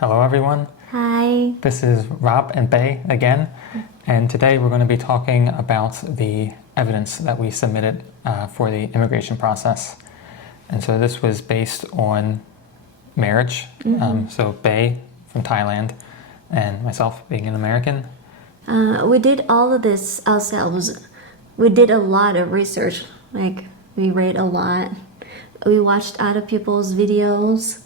Hello everyone. Hi. This is Rob and Bay again, and today we're going to be talking about the evidence that we submitted for the immigration process. And so this was based on marriage, so Bay from Thailand and myself being an American. We did all of this ourselves. We did a lot of research. Like, we read a lot. We watched other people's videos.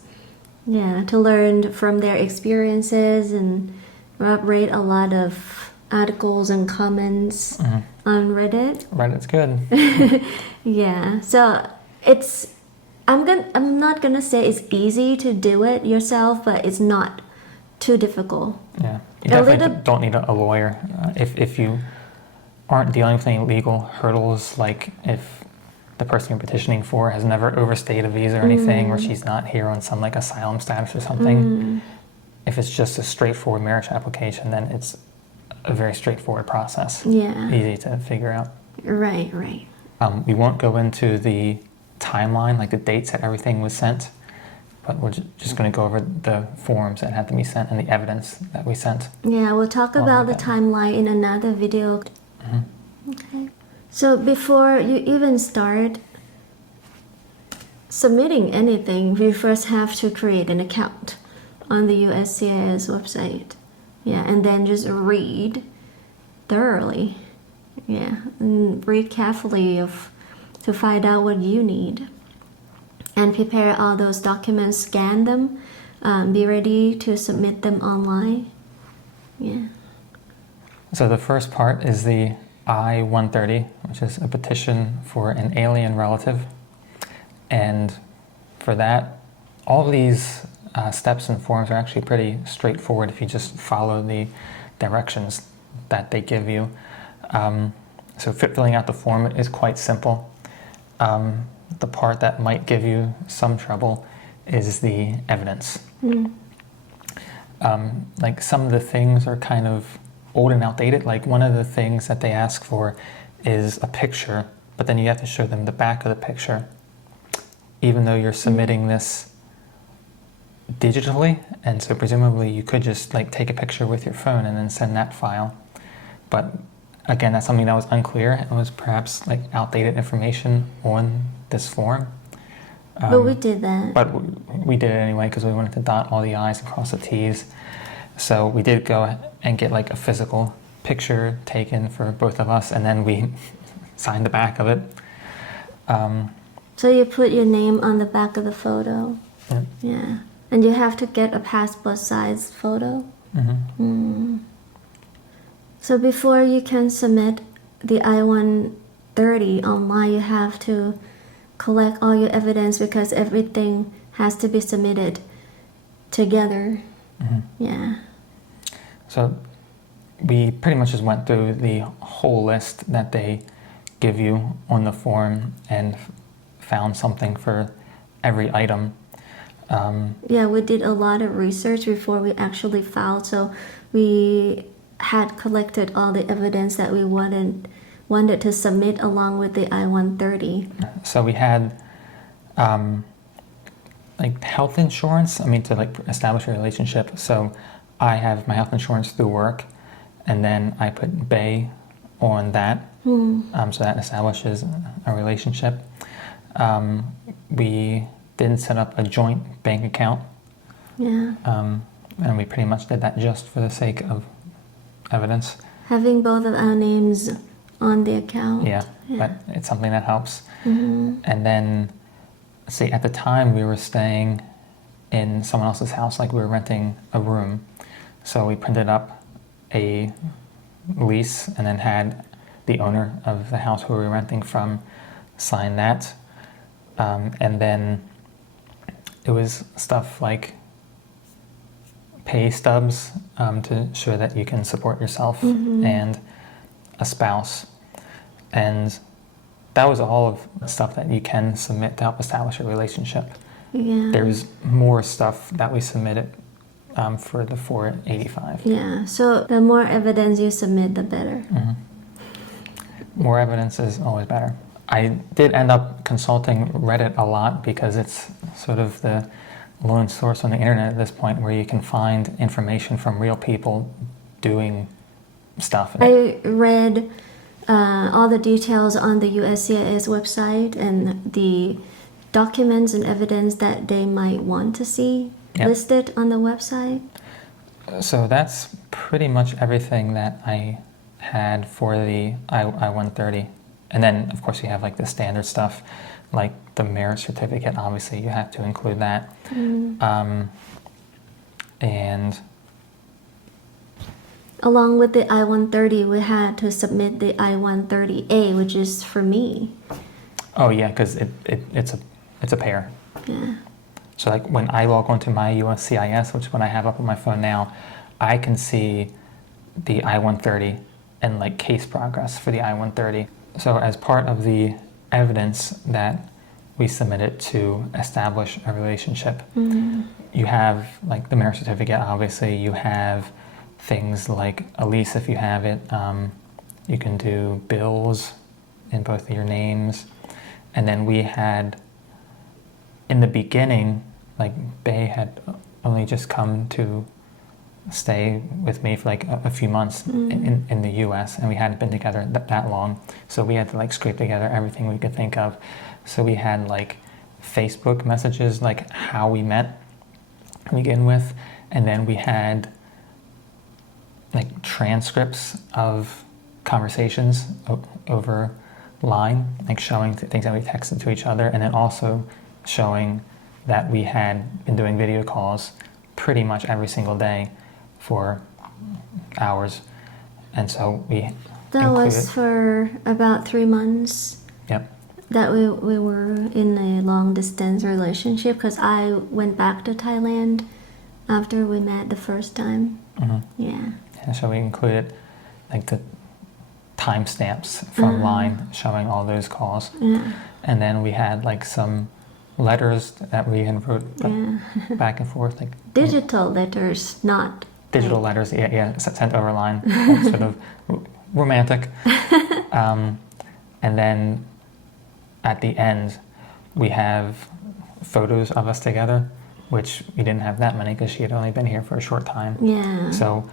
Yeah, to learn from their experiences, and Rob read a lot of articles and comments on Reddit. Reddit's good. Yeah, so I'm not gonna say it's easy to do it yourself, but it's not too difficult. Yeah, you definitely don't need a lawyer if you aren't dealing with any legal hurdles, like if the person you're petitioning for has never overstayed a visa or anything, or she's not here on some like asylum status or something. If it's just a straightforward marriage application, then it's a very straightforward process. Yeah. Easy to figure out. Right. We won't go into the timeline, like the dates that everything was sent, but we're just going to go over the forms that had to be sent and the evidence that we sent. Yeah, we'll talk about the timeline in another video. Okay. So before you even start submitting anything, we first have to create an account on the USCIS website. Yeah, and then just read thoroughly. Yeah, and read carefully to find out what you need. And prepare all those documents, scan them, be ready to submit them online. Yeah. So the first part is the I-130, which is a petition for an alien relative. And for that, all of these steps and forms are actually pretty straightforward if you just follow the directions that they give you. So filling out the form is quite simple. The part that might give you some trouble is the evidence. Like some of the things are kind of old and outdated. Like one of the things that they ask for is a picture, but then you have to show them the back of the picture, even though you're submitting this digitally. And so presumably you could just like take a picture with your phone and then send that file. But again, that's something that was unclear. It was perhaps like outdated information on this form. But we did that. But we did it anyway because we wanted to dot all the I's and cross the T's. So we did go and get like a physical picture taken for both of us, and then we signed the back of it. So you put your name on the back of the photo. Yeah. And you have to get a passport size photo. So before you can submit the I-130 online, you have to collect all your evidence because everything has to be submitted together. Yeah. So we pretty much just went through the whole list that they give you on the form and found something for every item. Yeah, we did a lot of research before we actually filed, so we had collected all the evidence that we wanted to submit along with the I-130. So we had like health insurance, to like establish a relationship. So I have my health insurance through work, and then I put Bay on that, so that establishes a relationship. We didn't set up a joint bank account. Yeah. And we pretty much did that just for the sake of evidence. Having both of our names on the account. Yeah, but it's something that helps. And then, see, at the time we were staying in someone else's house, like we were renting a room. So we printed up a lease and then had the owner of the house who we were renting from sign that. And then it was stuff like pay stubs to show that you can support yourself and a spouse. And that was all of the stuff that you can submit to help establish a relationship. Yeah. There's more stuff that we submitted for the 485. Yeah, so the more evidence you submit, the better. More evidence is always better. I did end up consulting Reddit a lot because it's sort of the lone source on the internet at this point where you can find information from real people doing stuff. I read all the details on the USCIS website and the documents and evidence that they might want to see listed on the website. So that's pretty much everything that I had for the I-130. And then, of course, you have like the standard stuff, like the marriage certificate. Obviously, you have to include that. And along with the I-130, we had to submit the I-130A, which is for me. oh yeah, because it's a pair. Yeah. So like when I log onto my USCIS, which one I have up on my phone now, I can see the I-130 and like case progress for the I-130. So as part of the evidence that we submitted to establish a relationship, you have like the marriage certificate, obviously. You have things like a lease if you have it. You can do bills in both of your names. And then we had, in the beginning, like Bay had only just come to stay with me for like a few months in the US, and we hadn't been together that long. So we had to like scrape together everything we could think of. So we had like Facebook messages, like how we met to begin with. And then we had like transcripts of conversations over line, like showing things that we texted to each other, and then also showing that we had been doing video calls pretty much every single day for hours. And so we that included, was for about 3 months. Yep. That we were in a long distance relationship, because I went back to Thailand after we met the first time. Yeah. And so we included like the timestamps from line showing all those calls. And then we had like some letters that we had wrote back and forth, like digital letters, not digital letters, sent over line, sort of romantic. And then at the end, we have photos of us together, which we didn't have that many because she had only been here for a short time. Yeah. So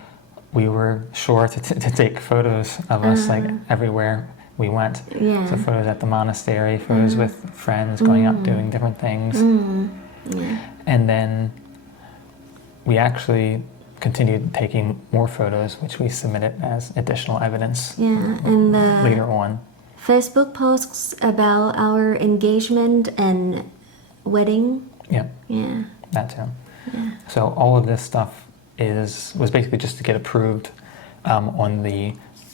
we were sure to take photos of us like everywhere we went. Yeah. So photos at the monastery, photos with friends, going out doing different things. Yeah. And then we actually continued taking more photos, which we submitted as additional evidence And later on. Facebook posts about our engagement and wedding. Yeah, Yeah. that too. Yeah. So all of this stuff was basically just to get approved on the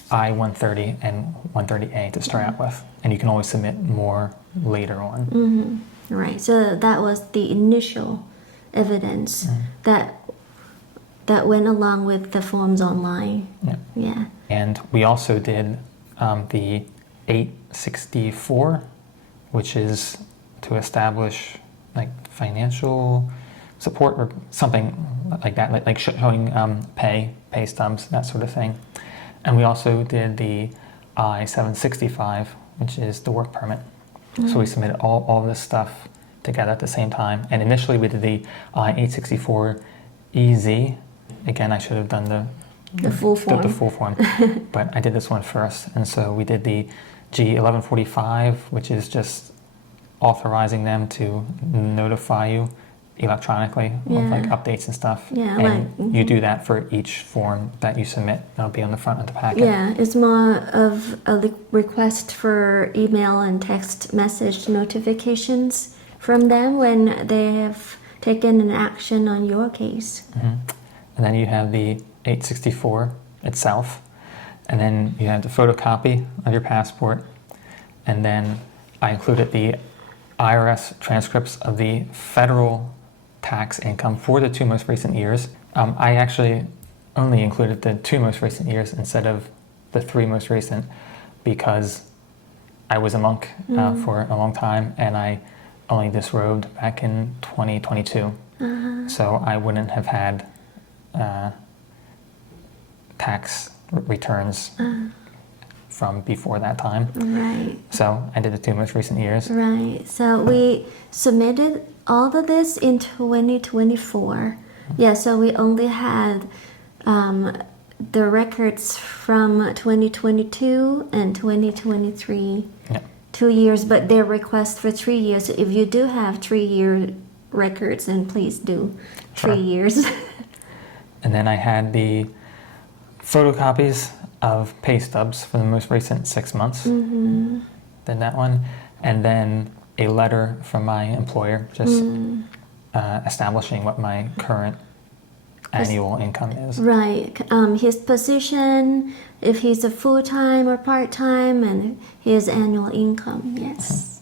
I-130 and 130A to start out with. And you can always submit more later on. Right. So that was the initial evidence that went along with the forms online. Yeah. Yeah. And we also did the 864, which is to establish like financial support or something like that, like showing pay stubs, that sort of thing. And we also did the I-765, which is the work permit. So we submitted all this stuff together at the same time. And initially we did the I-864-EZ. Again, I should have done the full form. The full form. But I did this one first. And so we did the G1145, which is just authorizing them to notify you electronically of like updates and stuff. Yeah, and you do that for each form that you submit. That'll be on the front of the packet. Yeah, it's more of a request for email and text message notifications from them when they have taken an action on your case. And then you have the 864 itself, and then you have the photocopy of your passport, and then I included the IRS transcripts of the federal tax income for the 2 most recent years. I actually only included the 2 most recent years instead of the 3 most recent because I was a monk for a long time, and I only disrobed back in 2022. So I wouldn't have had tax returns from before that time. Right. So I did the 2 most recent years. Right. So we submitted all of this in 2024. Yeah, so we only had the records from 2022 and 2023, Yeah. 2 years, but their request for 3 years. If you do have 3-year records, then please do 3 Sure. years. And then I had the photocopies of pay stubs for the most recent 6 months. Did that one. And then a letter from my employer just establishing what my current annual income is. Right. His position, if he's a full-time or part-time, and his annual income, yes.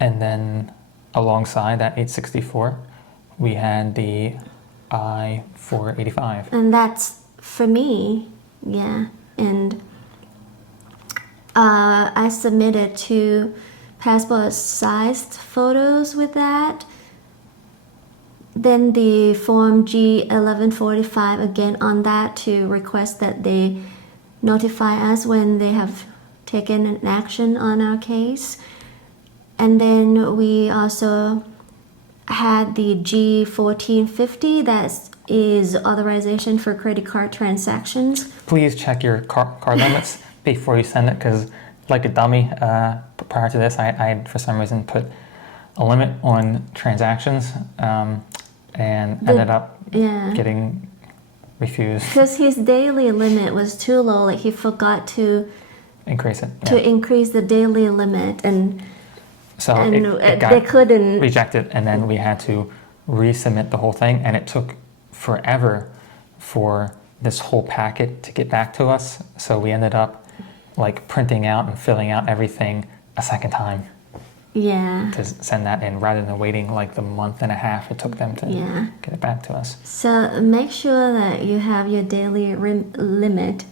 And then alongside that 864, we had the I-485. And that's for me, yeah. And I submitted 2 passport-sized photos with that. Then the form G1145 again on that to request that they notify us when they have taken an action on our case. And then we also had the G1450, that is authorization for credit card transactions. Please check your card limits before you send it, because like a dummy, prior to this, I had for some reason put a limit on transactions and ended up getting refused. Because his daily limit was too low, like he forgot to Increase it. to increase the daily limit, and So and it got they couldn't. rejected, and then we had to resubmit the whole thing, and it took forever for this whole packet to get back to us. So we ended up like printing out and filling out everything a second time Yeah. to send that in, rather than waiting like the month and a half it took them to get it back to us. So make sure that you have your daily limit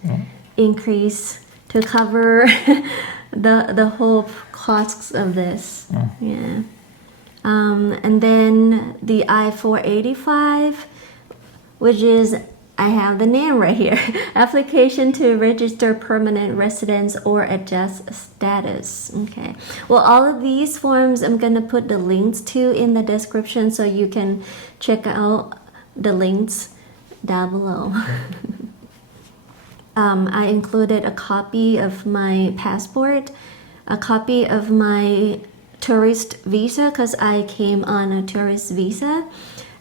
increase to cover the whole costs of this. Yeah. And then the I-485, which is, I have the name right here, application to register permanent residence or adjust status. Okay. Well, all of these forms I'm going to put the links to in the description, so you can check out the links down below. I included a copy of my passport, a copy of my tourist visa, because I came on a tourist visa,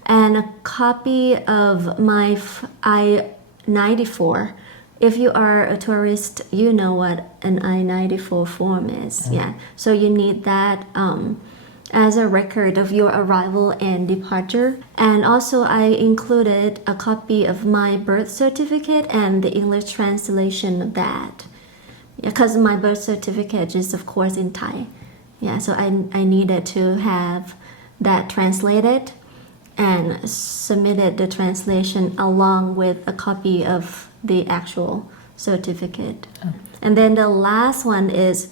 and a copy of my I-94. If you are a tourist, you know what an I-94 form is. Yeah. So you need that as a record of your arrival and departure. And also I included a copy of my birth certificate and the English translation of that. Because my birth certificate is of course in Thai. Yeah, so I needed to have that translated and submitted the translation along with a copy of the actual certificate. And then the last one is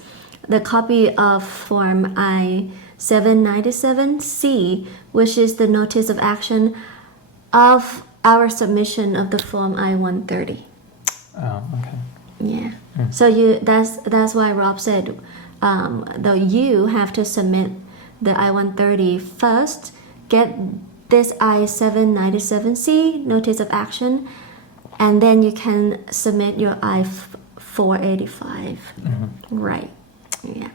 the copy of Form I-797C, which is the notice of action of our submission of the Form I-130. Oh, okay. Yeah. So that's why Rob said though you have to submit the I-130 first, get this I-797C notice of action, and then you can submit your I-485. Right. Yeah.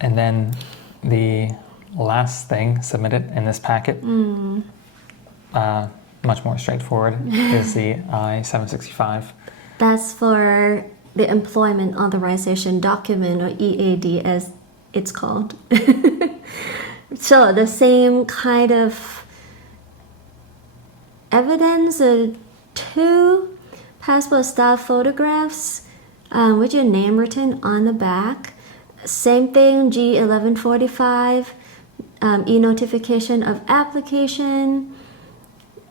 And then the last thing submitted in this packet, much more straightforward, is the I-765. That's for the employment authorization document, or EAD as it's called. So the same kind of evidence, 2 passport style photographs with your name written on the back. Same thing, G1145, e-notification of application,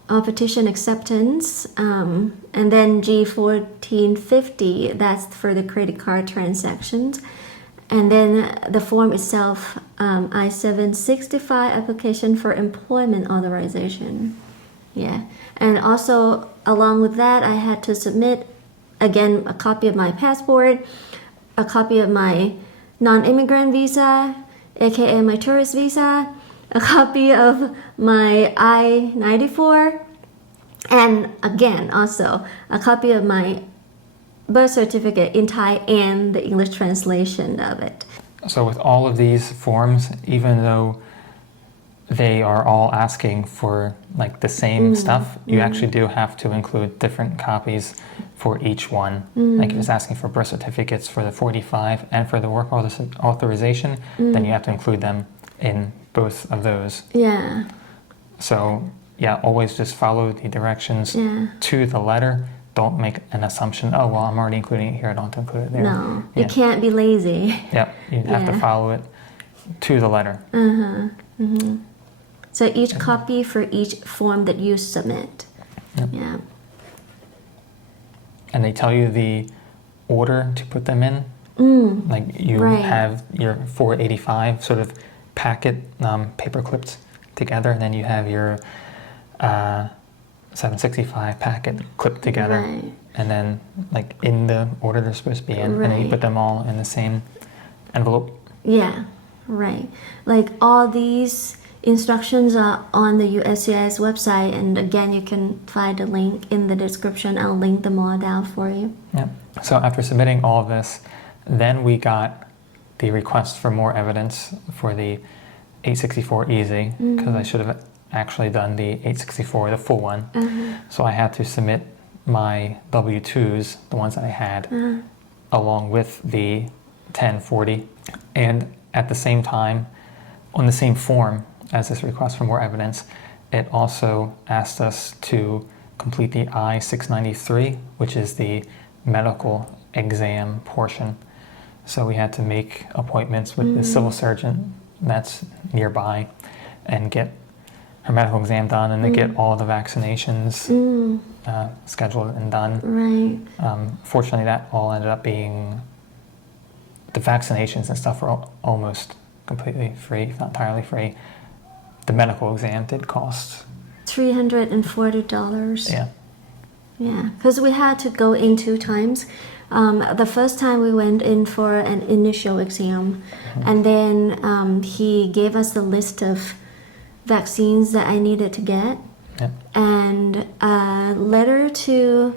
petition acceptance, and then G1450, that's for the credit card transactions. And then the form itself, I-765, application for employment authorization. Yeah. And also, along with that, I had to submit again, a copy of my passport, a copy of my non-immigrant visa, aka my tourist visa, a copy of my I-94, and again, also a copy of my birth certificate in Thai and the English translation of it. So with all of these forms, even though they are all asking for like the same stuff, you actually do have to include different copies for each one. Like if it's asking for birth certificates for the 45 and for the work authorization, then you have to include them in both of those. Yeah. So yeah, always just follow the directions to the letter. Don't make an assumption, oh, well, I'm already including it here, I don't have to include it there. No, you can't be lazy. Yeah, you have to follow it to the letter. So each copy for each form that you submit. Yep. Yeah. And they tell you the order to put them in. Like you have your 485 sort of packet paper clipped together, and then you have your 765 packet clipped together, and then like in the order they're supposed to be in, and then you put them all in the same envelope. Yeah, right. Like all these instructions are on the USCIS website, and again, you can find a link in the description. I'll link them all down for you. Yeah. So after submitting all of this, then we got the request for more evidence for the 864 easy, because I should have actually done the 864, the full one. So I had to submit my W-2s, the ones that I had, along with the 1040. And at the same time, on the same form as this request for more evidence, it also asked us to complete the I-693, which is the medical exam portion. So we had to make appointments with the civil surgeon that's nearby and get her medical exam done, and to get all the vaccinations scheduled and done. Right. Fortunately, that all ended up being, the vaccinations and stuff were almost completely free, if not entirely free. The medical exam did cost $340. Yeah. Yeah, because we had to go in 2 times. The first time we went in for an initial exam, and then he gave us the list of vaccines that I needed to get, and a letter to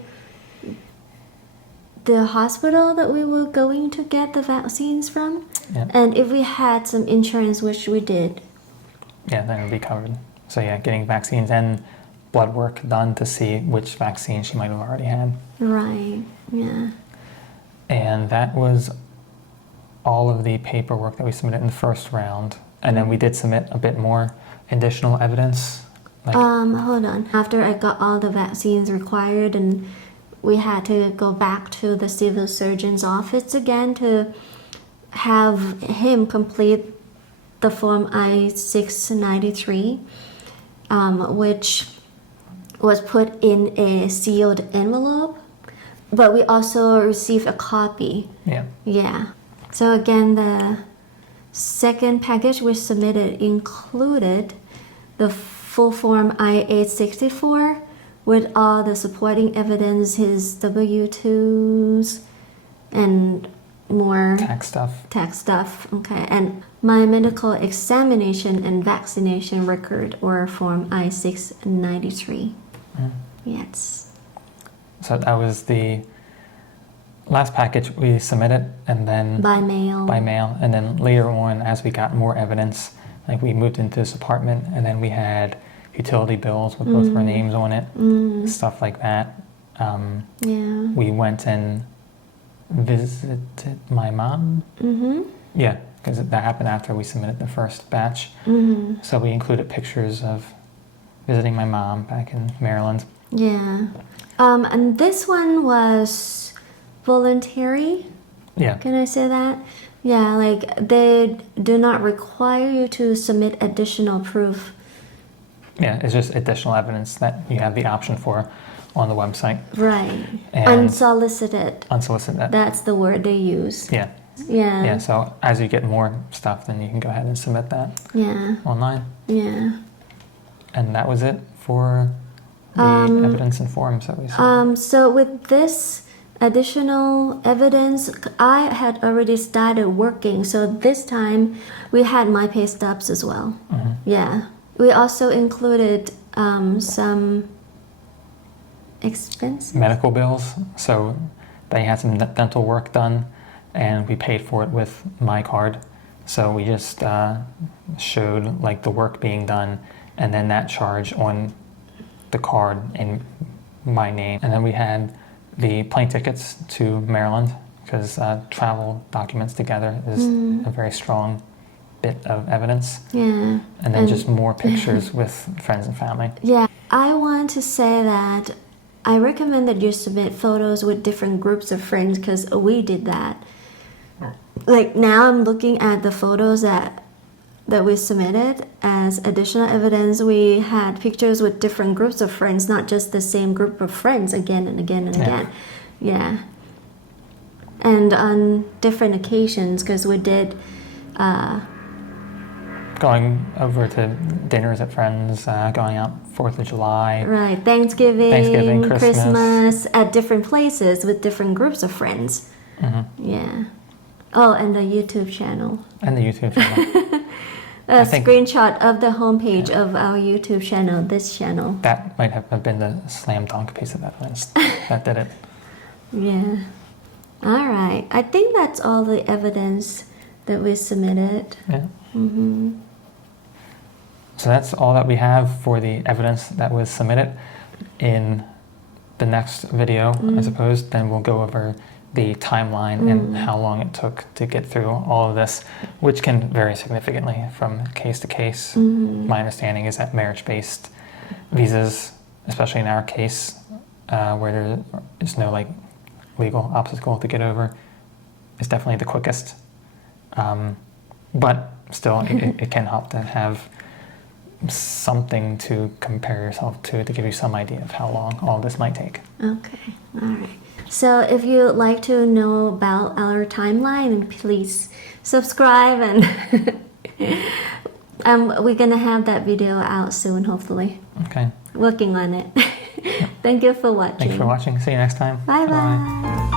the hospital that we were going to get the vaccines from, and if we had some insurance, which we did. Yeah, then it would be covered. So yeah, getting vaccines and blood work done to see which vaccine she might have already had. Right, yeah. And that was all of the paperwork that we submitted in the first round. And then we did submit a bit more additional evidence. Like, hold on. After I got all the vaccines required, and we had to go back to the civil surgeon's office again to have him complete the form I-693, which was put in a sealed envelope, but we also received a copy. Yeah. So again, the second package we submitted included the full form I-864 with all the supporting evidence, his W-2s, and more tax stuff. Okay, and my medical examination and vaccination record, or form I-693. Yes. So that was the last package we submitted, and then by mail, and then later on, as we got more evidence, like we moved into this apartment, and then we had utility bills with both of our names on it, stuff like that. We went and visited my mom. Yeah, because that happened after we submitted the first batch. So we included pictures of visiting my mom back in Maryland. Yeah. And this one was voluntary. Yeah. Can I say that? Yeah, like they do not require you to submit additional proof. Yeah, it's just additional evidence that you have the option for on the website. Right. And unsolicited. Unsolicited. That's the word they use. Yeah. Yeah. Yeah, so as you get more stuff, then you can go ahead and submit that online. Yeah. And that was it for the evidence and forms that we submitted. So with this additional evidence, I had already started working, so this time we had my pay stubs as well. Yeah. We also included some expenses. Medical bills. So they had some dental work done, and we paid for it with my card. So we just showed like the work being done, and then that charge on the card in my name. And then we had the plane tickets to Maryland, because travel documents together is a very strong bit of evidence. Yeah. And then just more pictures with friends and family. Yeah. I want to say that I recommend that you submit photos with different groups of friends, because we did that. Like now I'm looking at the photos that we submitted as additional evidence. We had pictures with different groups of friends, not just the same group of friends again and again and again. Yeah. And on different occasions, because we did going over to dinners at friends, going out 4th of July. Right, Thanksgiving, Christmas, at different places with different groups of friends. Yeah. Oh, and the YouTube channel. And the YouTube channel. A screenshot of the homepage of our YouTube channel, this channel. That might have been the slam dunk piece of evidence that did it. Yeah. All right. I think that's all the evidence that we submitted. Yeah. So that's all that we have for the evidence that was submitted. In the next video, I suppose, then we'll go over the timeline and how long it took to get through all of this, which can vary significantly from case to case. My understanding is that marriage-based visas, especially in our case, where there is no like legal obstacle to get over, is definitely the quickest. But still, it can help to have something to compare yourself to give you some idea of how long all this might take. Okay, all right. So if you'd like to know about our timeline, please subscribe, and we're gonna have that video out soon, hopefully. Okay. Working on it. Thank you for watching. Thanks for watching. See you next time. Bye bye.